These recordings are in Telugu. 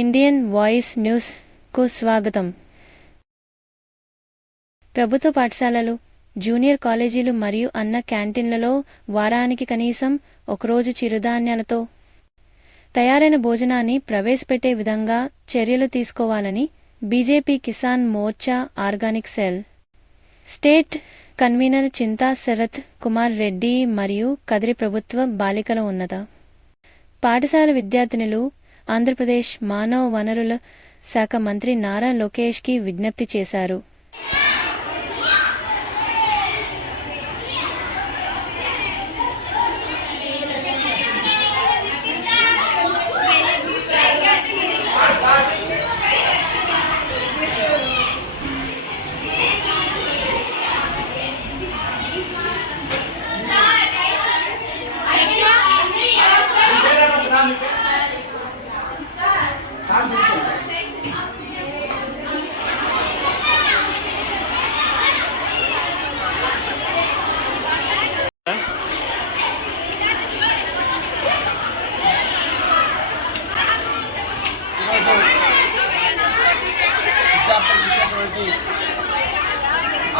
ఇండియన్ వాయిస్ న్యూస్ కు స్వాగతం. ప్రభుత్వ పాఠశాలలు, జూనియర్ కాలేజీలు మరియు అన్న క్యాంటీన్లలో వారానికి కనీసం ఒకరోజు చిరుధాన్యాలతో తయారైన భోజనాన్ని ప్రవేశపెట్టే విధంగా చర్యలు తీసుకోవాలని BJP Kisan Morcha organic cell state convener Chinta Sarath Kumar Reddy మరియు కదిరి ప్రభుత్వ బాలికల ఉన్నత పాఠశాల విద్యార్థినులు ఆంధ్రప్రదేశ్ మానవ వనరుల శాఖ మంత్రి నారా లోకేష్ కి విజ్ఞప్తి చేశారు.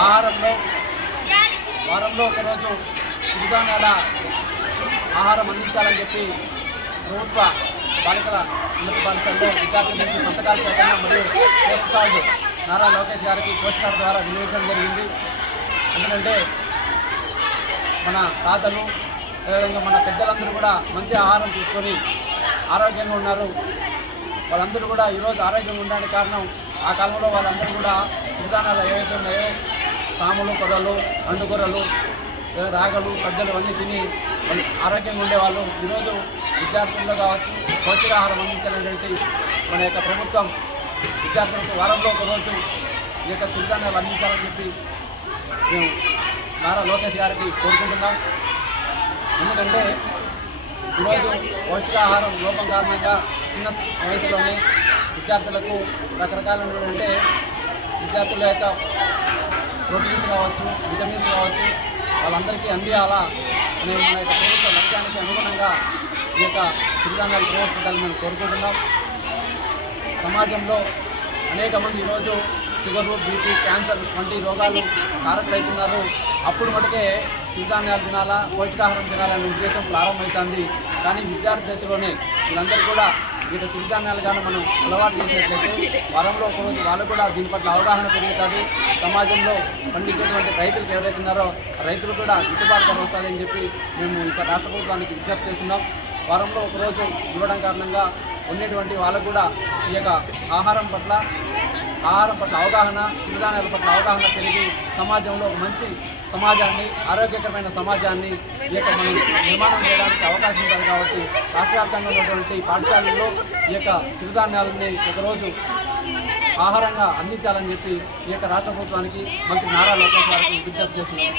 ఆహారంలో వారంలో ఒకరోజు చిరుధాన్యాల ఆహారం అందించాలని చెప్పి ప్రభుత్వ బాలికల ఉన్నత పాఠశాలలో విద్యార్థుల నుంచి సంతకాలు సేకరణ మరియు పోస్ట్ కార్డు నారా లోకేష్ గారికి పోస్ట్ కార్డు ద్వారా వినియోగించడం జరిగింది. ఎందుకంటే మన తాతలు అదేవిధంగా మన పెద్దలందరూ కూడా మంచి ఆహారం తీసుకొని ఆరోగ్యంగా ఉన్నారు. వాళ్ళందరూ కూడా ఈరోజు ఆరోగ్యంగా ఉండడానికి కారణం ఆ కాలంలో వాళ్ళందరూ కూడా చిరుధాన్యాలు ఏవైతే ఉన్నాయో సాములు, కొర్రలు, అండుకొర్రలు, రాగలు, సజ్జలు అన్నీ తిని వాళ్ళు ఆరోగ్యంగా ఉండేవాళ్ళు. ఈరోజు విద్యార్థుల్లో కావచ్చు పౌష్టికాహారం అందించాలనేటువంటి మన యొక్క ప్రభుత్వం విద్యార్థులకు వారంలో ఒకరోజు ఈ యొక్క చిరుధాన్యాలు అందించాలని చెప్పి మేము నారా లోకేష్ గారికి కోరుకుంటున్నాం. ఎందుకంటే ఈరోజు పౌష్టికాహారం లోపం కారణంగా చిన్న వయసులోనే విద్యార్థులకు రకరకాలైనటువంటి విద్యార్థుల యొక్క ప్రోటీన్స్ కావచ్చు, విటమిన్స్ కావచ్చు వాళ్ళందరికీ అందియాలా అనే మన యొక్క ప్రభుత్వ లక్ష్యానికి అనుగుణంగా ఈ యొక్క చిరుధాన్యాలు ప్రవేశపెట్టాలని మేము కోరుకుంటున్నాం. సమాజంలో అనేక మంది ఈరోజు షుగరు, బీపీ, క్యాన్సర్ వంటి రోగాలు కారకులవుతున్నారు. అప్పుడు మటుకే చిరుధాన్యాలు తినాలా, పౌష్టికాహారం తినాలనే ఉద్దేశం ప్రారంభమవుతుంది. కానీ విద్యార్థి దశలోనే వీళ్ళందరూ కూడా వీటి చిరుధాన్యాలు కానీ మనం అలవాటు చేసినట్లయితే వారంలో ఒకరోజు వాళ్ళు కూడా దీని పట్ల అవగాహన పెరుగుతుంది. సమాజంలో పండించేటువంటి రైతులకు ఎవరైతే ఉన్నారో రైతులు కూడా గిట్టుబాటు ధర వస్తుందని చెప్పి మేము ఇక్కడ రాష్ట్ర ప్రభుత్వానికి విజ్ఞప్తి చేస్తున్నాం. వారంలో ఒకరోజు ఇవ్వడం కారణంగా ఉండేటువంటి వాళ్ళకు కూడా ఈ యొక్క ఆహారం పట్ల అవగాహన, చిరుధాన్యాల పట్ల అవగాహన పెరిగి సమాజంలో ఒక మంచి సమాజాన్ని, ఆరోగ్యకరమైన సమాజాన్ని ఈ యొక్క మనం నిర్మాణం చేయడానికి అవకాశం ఉంటుంది. కాబట్టి రాష్ట్ర వ్యాప్తంగా ఉన్నటువంటి పాఠశాలల్లో ఈ యొక్క చిరుధాన్యాలని ఒకరోజు ఆహారంగా అందించాలని చెప్పి ఈ యొక్క రాష్ట్ర ప్రభుత్వానికి మంత్రి నారా లోకేష్ గారికి విజ్ఞప్తి చేస్తున్నాం.